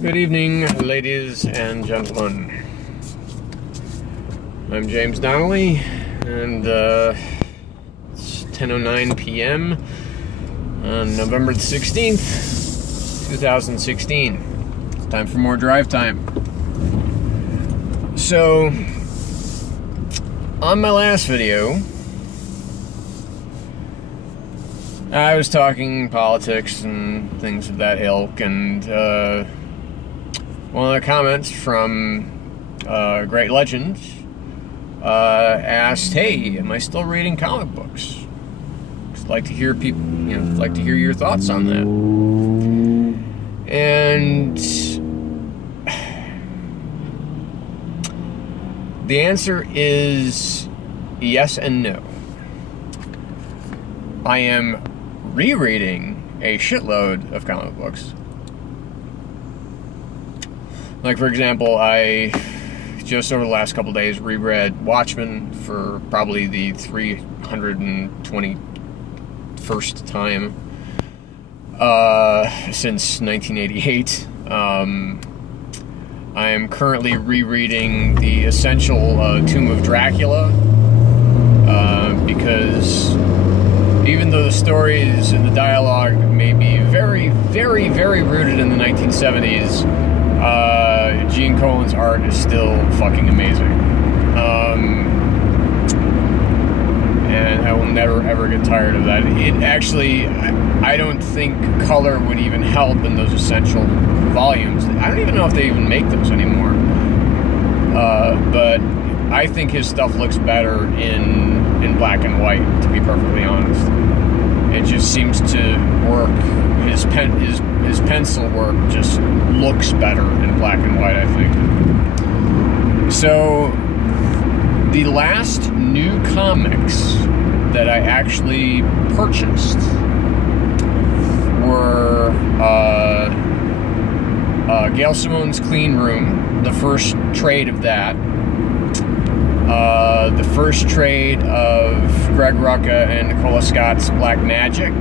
Good evening, ladies and gentlemen. I'm James Donnelly, and it's 10:09 p.m. on November the 16th, 2016. It's time for more drive time. So, on my last video, I was talking politics and things of that ilk, and one of the comments from Great Legend asked, "Hey, am I still reading comic books? I'd like to hear people, like to hear your thoughts on that." And the answer is yes and no. I am rereading a shitload of comic books. Like, for example, I just over the last couple days reread Watchmen for probably the 321st time since 1988. I am currently rereading the essential Tomb of Dracula because even though the stories and the dialogue may be very, very, very rooted in the 1970s, Gene Colan's art is still fucking amazing. And I will never, ever get tired of that. It actually, I don't think color would even help in those essential volumes. I don't even know if they even make those anymore. But I think his stuff looks better in black and white, to be perfectly honest. It just seems to work. His pencil work just looks better in black and white, I think. So, the last new comics that I actually purchased were Gail Simone's Clean Room, the first trade of that. The first trade of Greg Rucka and Nicola Scott's Black Magic.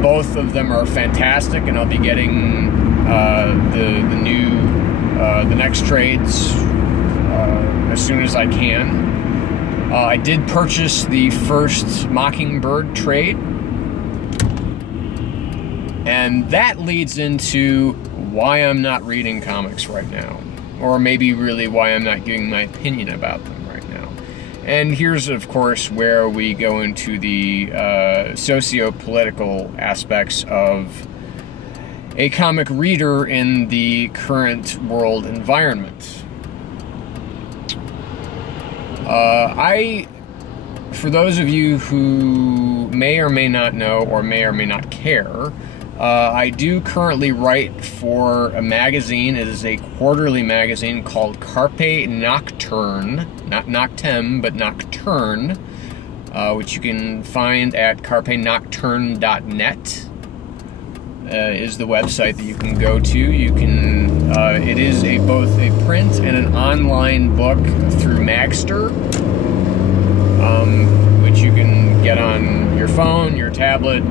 Both of them are fantastic, and I'll be getting the next trades as soon as I can. I did purchase the first Mockingbird trade, and that leads into why I'm not reading comics right now. Or maybe really why I'm not giving my opinion about them right now. And here's, of course, where we go into the socio-political aspects of a comic reader in the current world environment. For those of you who may or may not know or may or may not care, I do currently write for a magazine. It is a quarterly magazine called Carpe Nocturne, not Noctem, but Nocturne, which you can find at carpenocturne.net. Is the website that you can go to. You can. It is both a print and an online book through Magster, which you can get on your phone, your tablet.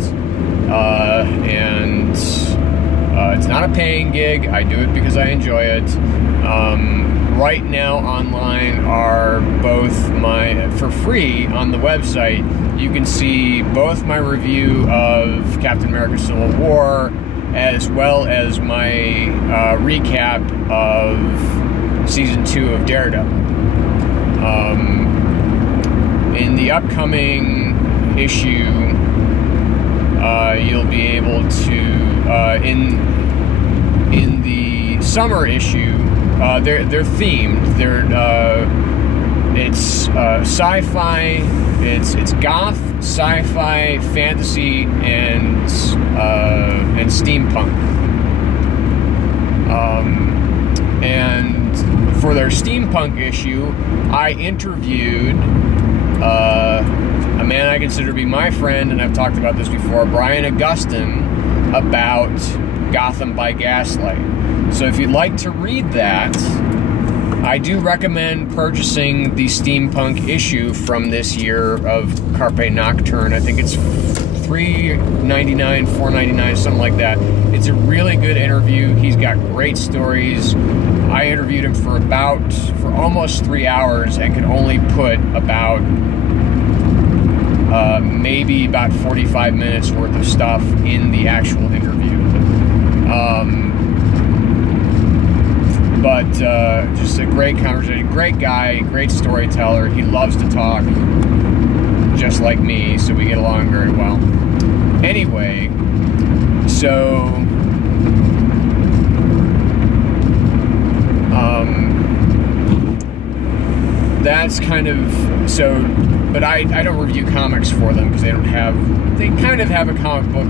And it's not a paying gig. I do it because I enjoy it. Right now online are both for free on the website. You can see both my review of Captain America Civil War as well as my recap of Season 2 of Daredevil. In the upcoming issue, you'll be able to in the summer issue. They're themed. It's sci-fi. It's goth, sci-fi, fantasy, and steampunk. And for their steampunk issue, I interviewed a man I consider to be my friend, and I've talked about this before, Brian Augustine, about Gotham by Gaslight. So if you'd like to read that, I do recommend purchasing the steampunk issue from this year of Carpe Nocturne. I think it's $3.99, $4.99, something like that. It's a really good interview. He's got great stories. I interviewed him for almost 3 hours and could only put about maybe about 45 minutes worth of stuff in the actual interview. But just a great conversation, great guy, great storyteller. He loves to talk, just like me, so we get along very well. Anyway, so that's kind of so. But I don't review comics for them because they kind of have a comic book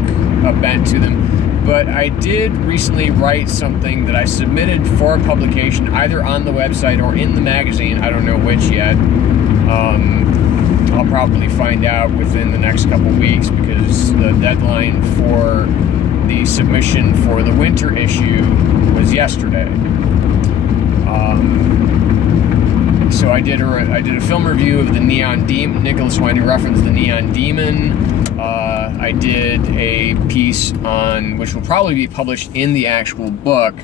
bent to them. But I did recently write something that I submitted for publication, either on the website or in the magazine. I don't know which yet. I'll probably find out within the next couple weeks, because the deadline for the submission for the winter issue was yesterday. So I did a film review of the Neon Demon. Nicholas Winding referenced the Neon Demon. I did a piece on, which will probably be published in the actual book,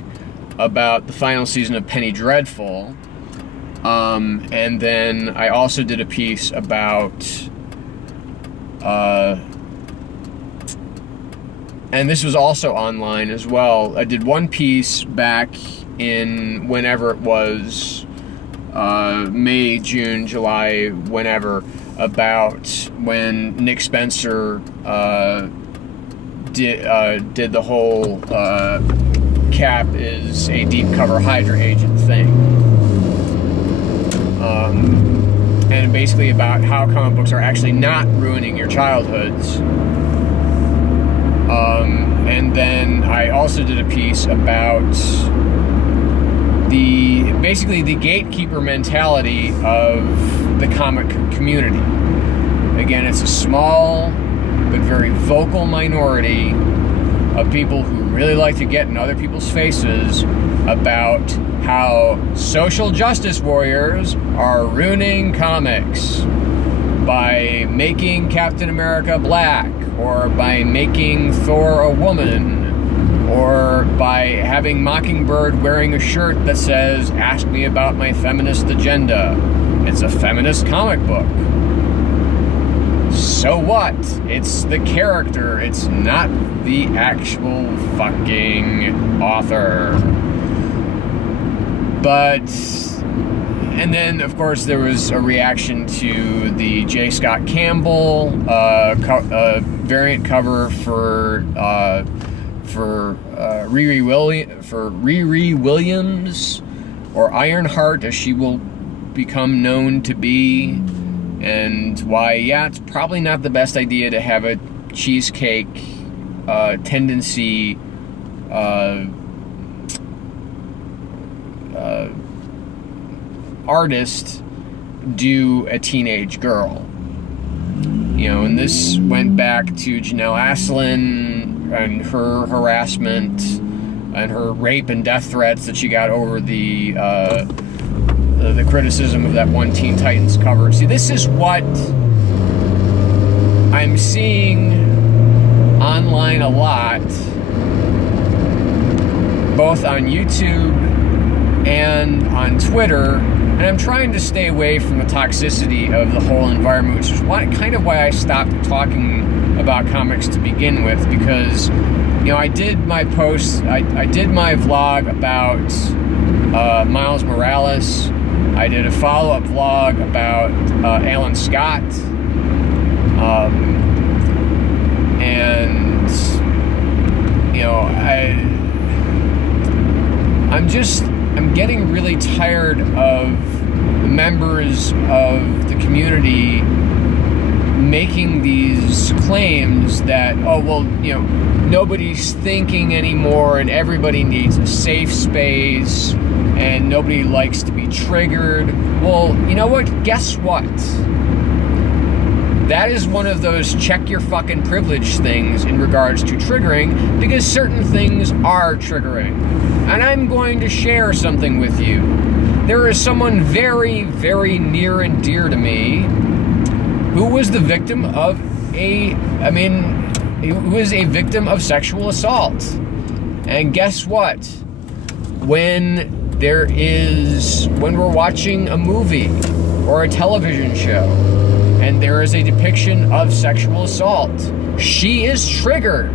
about the final season of Penny Dreadful. And then I also did a piece about, and this was also online as well. I did one piece back in whenever it was, May, June, July, whenever, about when Nick Spencer did the whole Cap is a deep cover Hydra agent thing. And basically about how comic books are actually not ruining your childhoods. And then I also did a piece about basically the gatekeeper mentality of the comic community. Again, it's a small but very vocal minority of people who really like to get in other people's faces about how social justice warriors are ruining comics by making Captain America black, or by making Thor a woman, or by having Mockingbird wearing a shirt that says, "Ask me about my feminist agenda." It's a feminist comic book. So what? It's the character. It's not the actual fucking author. But, and then of course there was a reaction to the J. Scott Campbell variant cover for Riri Williams, or Ironheart as she will become known to be, and why, yeah, it's probably not the best idea to have a cheesecake tendency artist do a teenage girl. You know, and this went back to Janelle Asselin and her harassment and her rape and death threats that she got over the criticism of that one Teen Titans cover. See, this is what I'm seeing online a lot, both on YouTube and on Twitter, and I'm trying to stay away from the toxicity of the whole environment, which is kind of why I stopped talking about comics to begin with, because, you know, I did my post, I did my vlog about Miles Morales. I did a follow-up vlog about Alan Scott, and, you know, I'm getting really tired of members of the community making these claims that, oh, well, you know, nobody's thinking anymore and everybody needs a safe space and nobody likes to be triggered. Well, you know what? Guess what? That is one of those check your fucking privilege things in regards to triggering, because certain things are triggering. And I'm going to share something with you. There is someone very, very near and dear to me who was the victim of who is a victim of sexual assault. And guess what? When we're watching a movie or a television show and there is a depiction of sexual assault, she is triggered.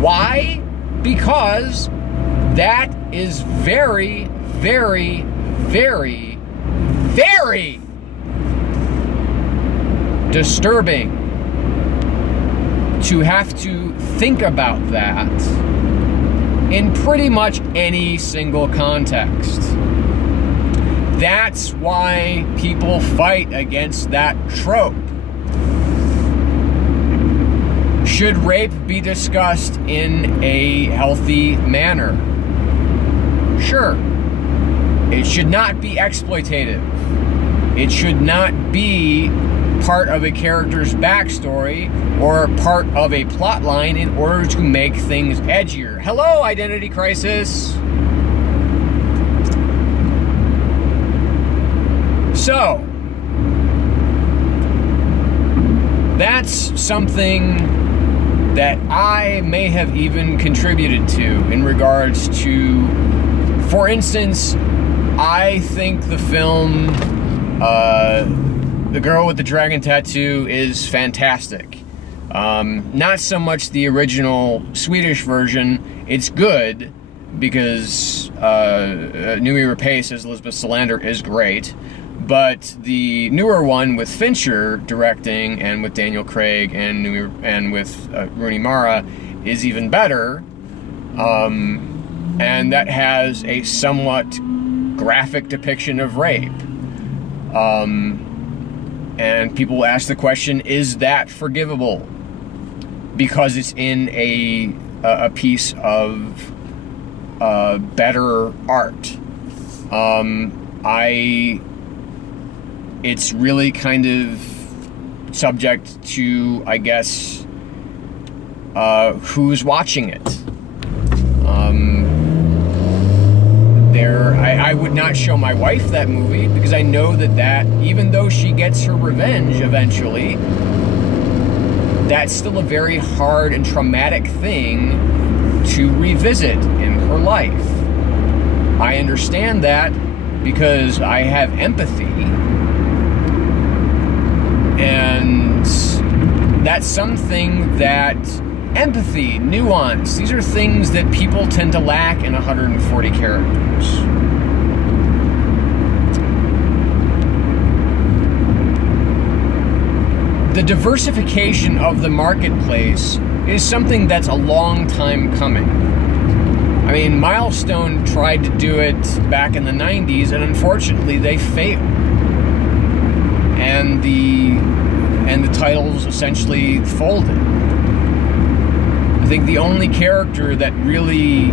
Why? Because that is very, very, very, very disturbing to have to think about that in pretty much any single context. That's why people fight against that trope. Should rape be discussed in a healthy manner? Sure. It should not be exploitative. It should not be part of a character's backstory or part of a plot line in order to make things edgier. Hello, Identity Crisis! So, that's something that I may have even contributed to in regards to, for instance, I think the film The Girl with the Dragon Tattoo is fantastic. Not so much the original Swedish version. It's good because Noomi Rapace as Elizabeth Salander is great. But the newer one with Fincher directing and with Daniel Craig and with Rooney Mara is even better. And that has a somewhat graphic depiction of rape. And people ask the question, is that forgivable? Because it's in a piece of better art. It's really kind of subject to, I guess, who's watching it. I would not show my wife that movie because I know that even though she gets her revenge eventually, that's still a very hard and traumatic thing to revisit in her life. I understand that because I have empathy, and that's something that empathy, nuance, these are things that people tend to lack in 140 characters. The diversification of the marketplace is something that's a long time coming. I mean, Milestone tried to do it back in the 90s, and unfortunately they failed. And the titles essentially folded. I think the only character that really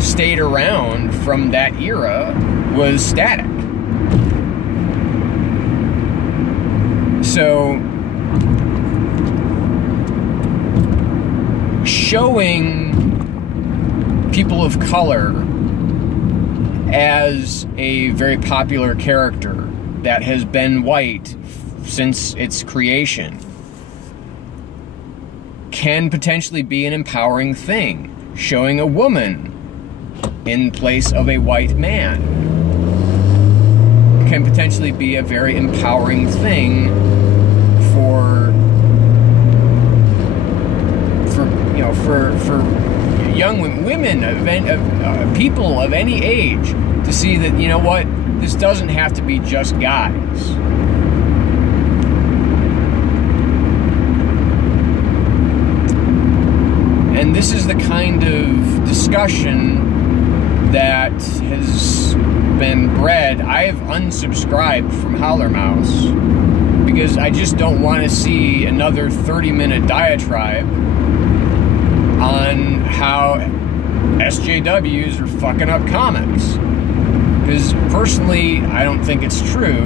stayed around from that era was Static. So, showing people of color as a very popular character that has been white since its creation can potentially be an empowering thing. Showing a woman in place of a white man can potentially be a very empowering thing for young women, people of any age, to see that, you know what, this doesn't have to be just guys. And this is the kind of discussion that has been bred. I've unsubscribed from Howler Mouse because I just don't want to see another 30-minute diatribe on how SJWs are fucking up comics. Because personally, I don't think it's true.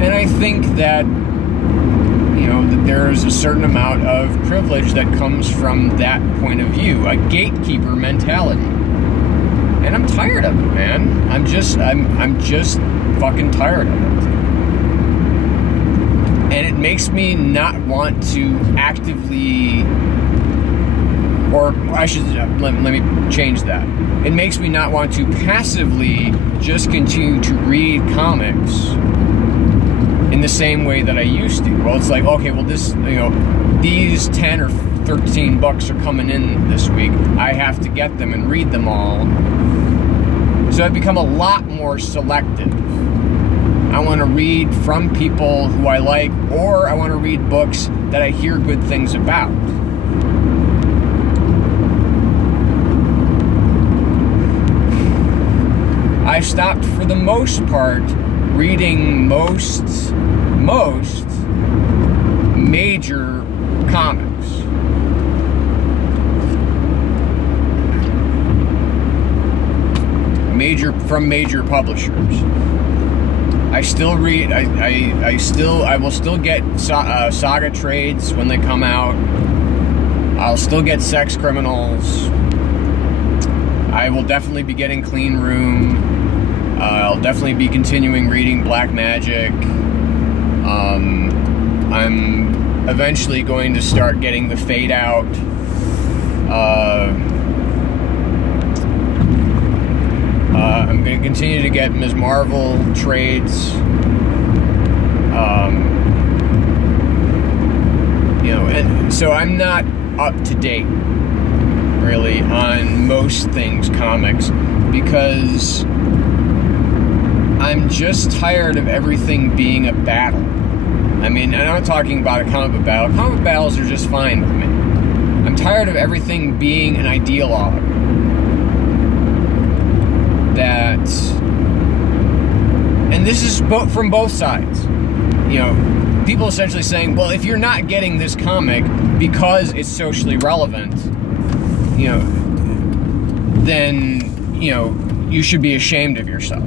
And I think that, that there's a certain amount of privilege that comes from that point of view, a gatekeeper mentality. And I'm tired of it, man. I'm just fucking tired of it. And it makes me not want to actively, or I should, let me change that. It makes me not want to passively just continue to read comics in the same way that I used to. Well, it's like, okay, well, this, these 10 or 13 books are coming in this week. I have to get them and read them all. So I've become a lot more selective. I want to read from people who I like, or I want to read books that I hear good things about. I've stopped, for the most part, reading most major comics. From major publishers. I still read. I will still get Saga trades when they come out. I'll still get Sex Criminals. I will definitely be getting Clean Room. I'll definitely be continuing reading Black Magic. I'm eventually going to start getting the Fade Out. I'm going to continue to get Ms. Marvel trades. And so I'm not up to date, really, on most things comics, because I'm just tired of everything being a battle. I mean, and I'm not talking about a comic book battle. Comic book battles are just fine with me. I'm tired of everything being an ideologue. And this is from both sides. People essentially saying, well, if you're not getting this comic because it's socially relevant, then, you should be ashamed of yourself.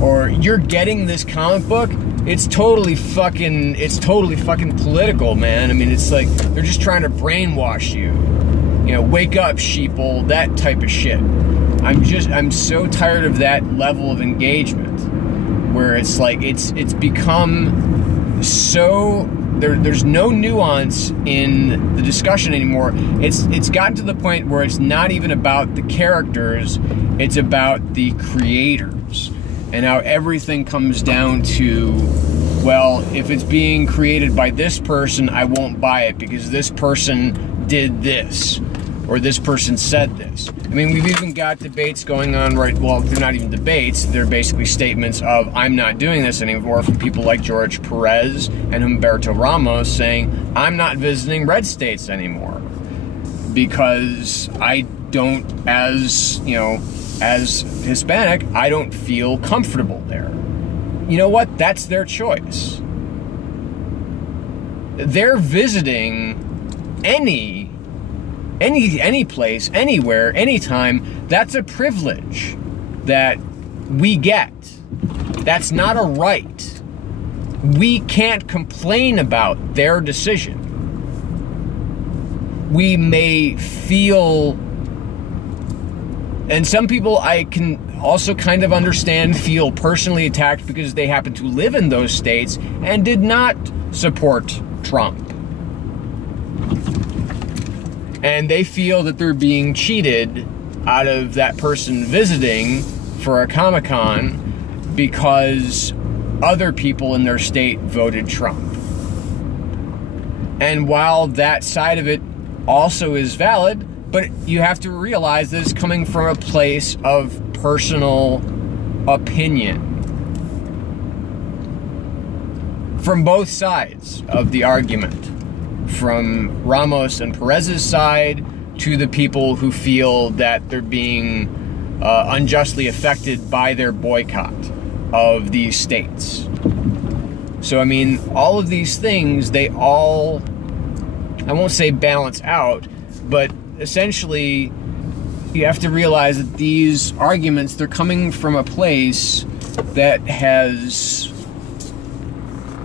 Or you're getting this comic book, it's totally fucking political, man. I mean, it's like they're just trying to brainwash you. Wake up, sheeple, that type of shit. I'm so tired of that level of engagement, where it's like it's become so there's no nuance in the discussion anymore. It's gotten to the point where it's not even about the characters, it's about the creators, and how everything comes down to, well, if it's being created by this person, I won't buy it because this person did this, or this person said this. I mean, we've even got debates going on, right? Well, they're not even debates. They're basically statements of, I'm not doing this anymore, from people like George Perez and Humberto Ramos saying, I'm not visiting red states anymore because I don't, as Hispanic, I don't feel comfortable there. You know what? That's their choice. They're visiting any place, anywhere, anytime. That's a privilege that we get. That's not a right. We can't complain about their decision. We may feel, and some people I can also kind of understand, feel personally attacked because they happen to live in those states and did not support Trump. And they feel that they're being cheated out of that person visiting for a Comic-Con because other people in their state voted Trump. And while that side of it also is valid, but you have to realize that it's coming from a place of personal opinion. From both sides of the argument. From Ramos and Perez's side to the people who feel that they're being unjustly affected by their boycott of these states. So, I mean, all of these things, they all, I won't say balance out, but essentially you have to realize that these arguments, they're coming from a place that has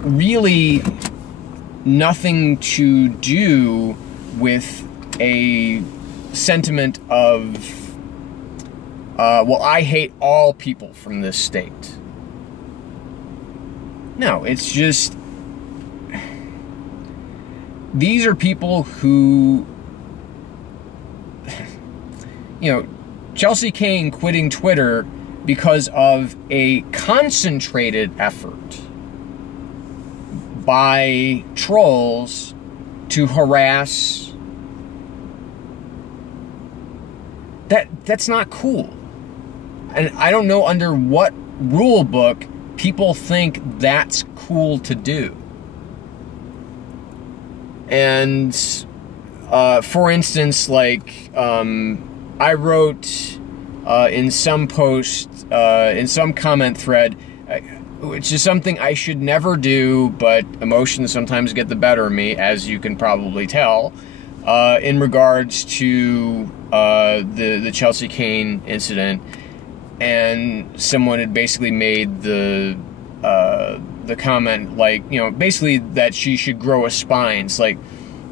really nothing to do with a sentiment of, well, I hate all people from this state. No, it's just these are people who, you know, Chelsea Kane quitting Twitter because of a concentrated effort by trolls to harass. That's not cool. And I don't know under what rule book people think that's cool to do. And for instance, like I wrote in some post, in some comment thread, which is something I should never do, but emotions sometimes get the better of me, as you can probably tell, in regards to the Chelsea Kane incident. And someone had basically made the comment, like, you know, basically that she should grow a spine. It's like,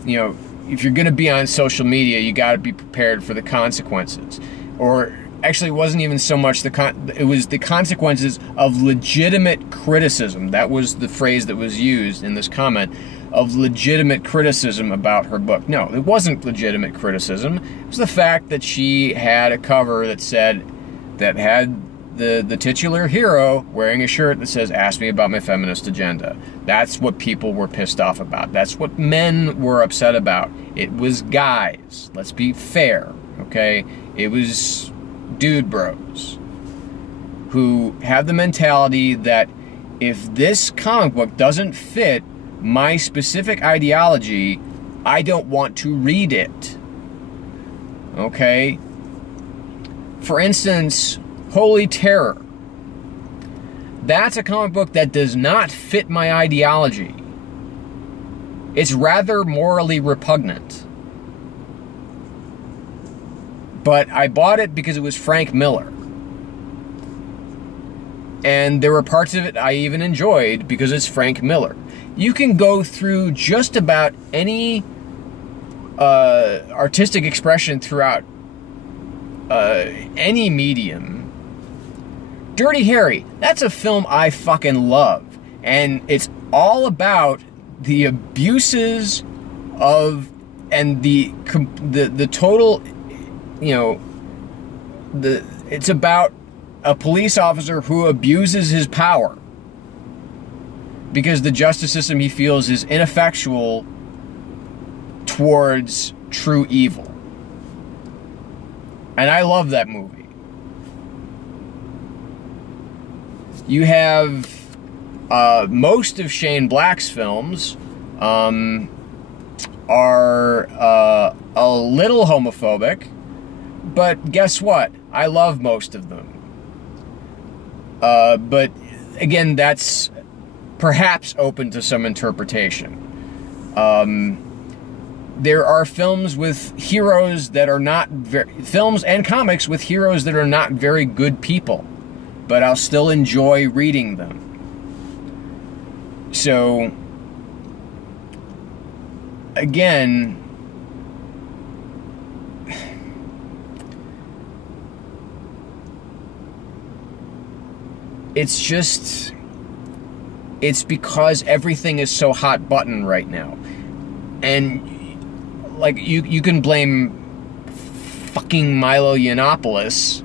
you know, if you're going to be on social media, you got to be prepared for the consequences. Or actually, it wasn't even so much it was the consequences of legitimate criticism. That was the phrase that was used in this comment, of legitimate criticism about her book. No, it wasn't legitimate criticism. It was the fact that she had a cover that had the titular hero wearing a shirt that says, "Ask me about my feminist agenda." That's what people were pissed off about. That's what men were upset about. It was guys. Let's be fair, okay? It was dude bros who have the mentality that if this comic book doesn't fit my specific ideology, I don't want to read it. Okay? For instance, Holy Terror. That's a comic book that does not fit my ideology. It's rather morally repugnant. But I bought it because it was Frank Miller. And there were parts of it I even enjoyed because it's Frank Miller. You can go through just about any artistic expression throughout any medium. Dirty Harry, that's a film I fucking love. And it's all about the abuses of, and the total, you know, it's about a police officer who abuses his power because the justice system he feels is ineffectual towards true evil. And I love that movie. You have most of Shane Black's films are a little homophobic, but guess what? I love most of them. But again, that's perhaps open to some interpretation. There are films with heroes that are not films and comics with heroes that are not very good people, but I'll still enjoy reading them. So, again, it's just, it's because everything is so hot button right now. And, like, you can blame fucking Milo Yiannopoulos,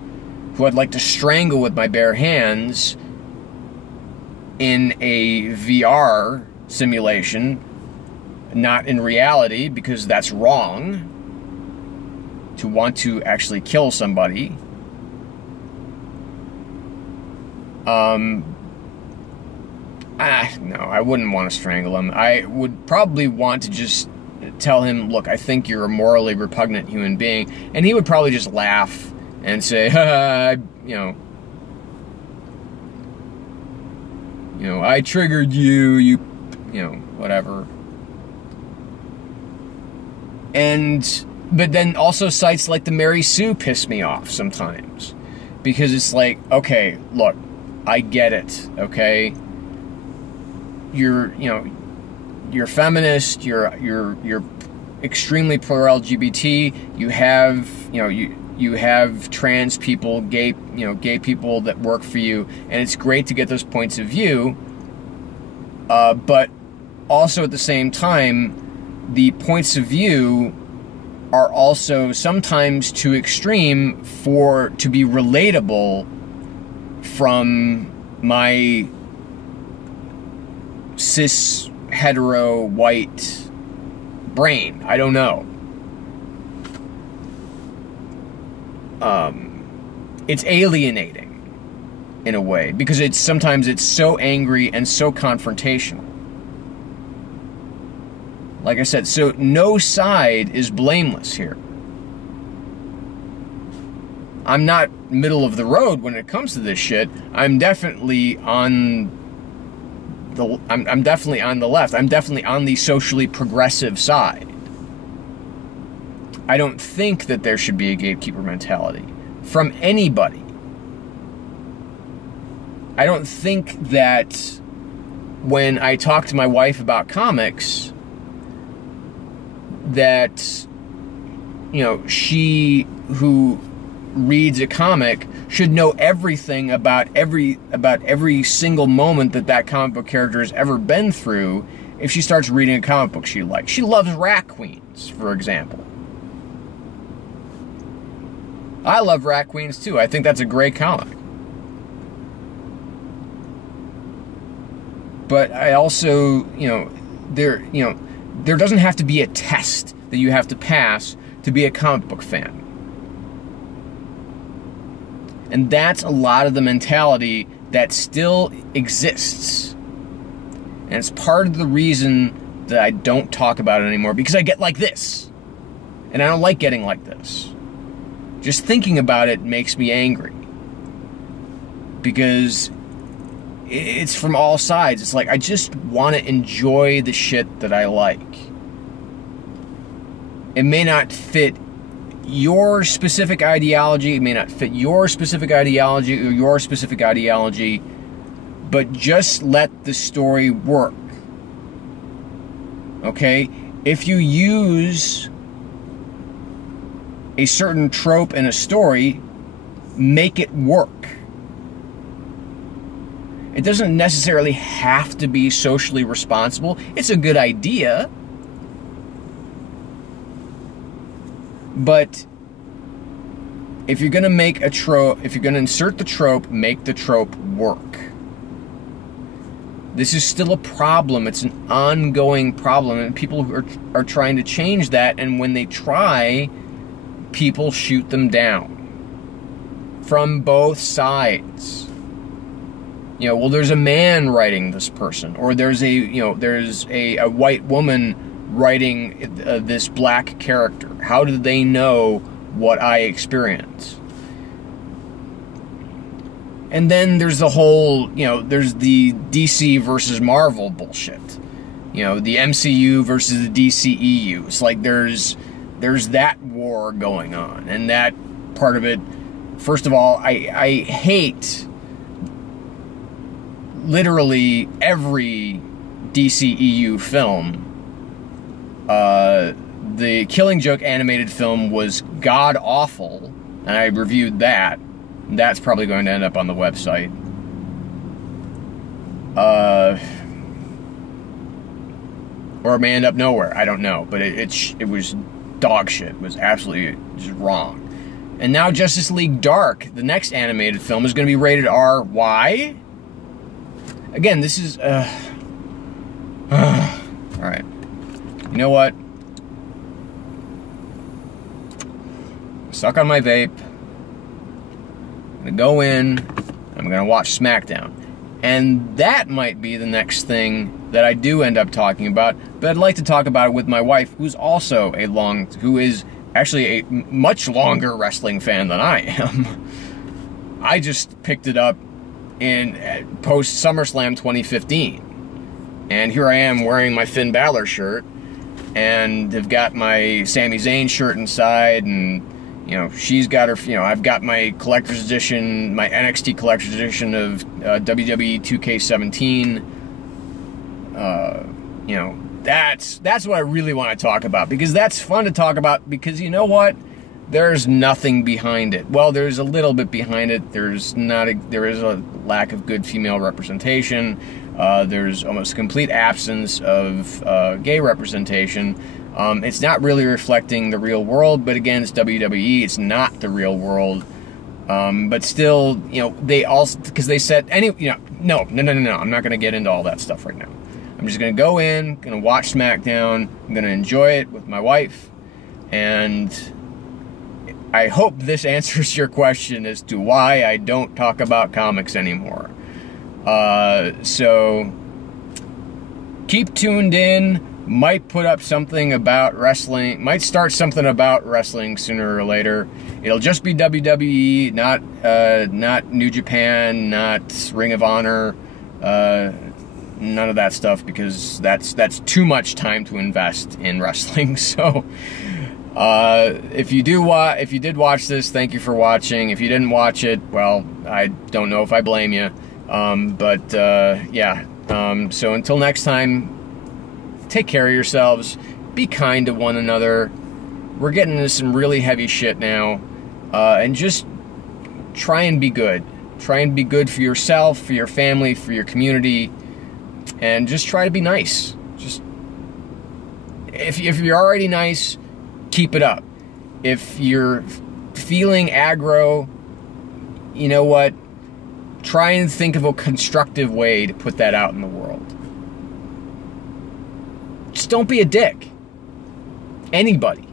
who I'd like to strangle with my bare hands in a VR simulation, not in reality, because that's wrong, to want to actually kill somebody. No, I wouldn't want to strangle him. I would probably want to just tell him, look, I think you're a morally repugnant human being, and he would probably just laugh and say, you know, I triggered you, you know, whatever. But then also sites like the Mary Sue piss me off sometimes. Because it's like, okay, look, I get it, okay? You're feminist, you're extremely pro-LGBT, you have, you have trans people, gay people that work for you, and it's great to get those points of view, but also at the same time, the points of view are also sometimes too extreme to be relatable from my cis hetero white brain. I don't know. It's alienating in a way because sometimes it's so angry and so confrontational. Like I said, so no side is blameless here. I'm not middle of the road when it comes to this shit. I'm definitely on the I'm definitely on the left. I'm definitely on the socially progressive side. I don't think that there should be a gatekeeper mentality from anybody. I don't think that when I talk to my wife about comics that, you know, she who reads a comic should know everything about every single moment that comic book character has ever been through if she starts reading a comic book she likes. She loves Rat Queens, for example. I love Rat Queens too. I think that's a great comic. But I also, there doesn't have to be a test that you have to pass to be a comic book fan. And that's a lot of the mentality that still exists. And it's part of the reason that I don't talk about it anymore, because I get like this. And I don't like getting like this. Just thinking about it makes me angry. Because it's from all sides. It's like, I just want to enjoy the shit that I like. It may not fit your specific ideology, it may not fit your specific ideology or your specific ideology, but just let the story work. Okay? If you use a certain trope in a story, make it work. It doesn't necessarily have to be socially responsible. It's a good idea. But if you're going to make a trope, if you're going to insert the trope, make the trope work. This is still a problem. It's an ongoing problem, and people are trying to change that, and when they try, people shoot them down from both sides. Well, there's a man writing this person, or there's a white woman writing this black character. How do they know what I experience? And then there's the whole, there's the DC versus Marvel bullshit. The MCU versus the DCEU. It's like there's that war going on, and that part of it. First of all, I hate literally every DCEU film. The Killing Joke animated film was god-awful, and I reviewed that. That's probably going to end up on the website. Or it may end up nowhere. I don't know. But it was dog shit. It was absolutely just wrong. And now Justice League Dark, the next animated film, is going to be rated R. Why? Again, this is... Alright. You know what? Suck on my vape. I'm going to go in. I'm going to watch SmackDown. And that might be the next thing that I do end up talking about. But I'd like to talk about it with my wife, who's also who is actually a much longer wrestling fan than I am. I just picked it up in post SummerSlam 2015. And here I am wearing my Finn Balor shirt. And have got my Sami Zayn shirt inside, and she's got her, I've got my collector's edition, my NXT collector's edition of WWE 2K17. That's what I really want to talk about, because that's fun to talk about, because you know what? there's nothing behind it. Well, there's a little bit behind it. There is a lack of good female representation. There's almost complete absence of gay representation. It's not really reflecting the real world, but again, it's WWE. It's not the real world. But still, they also, because they said, no, I'm not going to get into all that stuff right now. I'm just going to go in, going to watch SmackDown, I'm going to enjoy it with my wife, and I hope this answers your question as to why I don't talk about comics anymore. So, keep tuned in. Might put up something about wrestling, might start something about wrestling sooner or later. It'll just be WWE, not New Japan, not Ring of Honor, none of that stuff, because that's too much time to invest in wrestling. So, if you did watch this, thank you for watching. If you didn't watch it, well, I don't know if I blame you. Yeah. So until next time, take care of yourselves. Be kind to one another. We're getting into some really heavy shit now. And just try and be good. Try and be good for yourself, for your family, for your community. And just try to be nice. Just, if you're already nice, keep it up. If you're feeling aggro, you know what? Try and think of a constructive way to put that out in the world. Just don't be a dick. Anybody.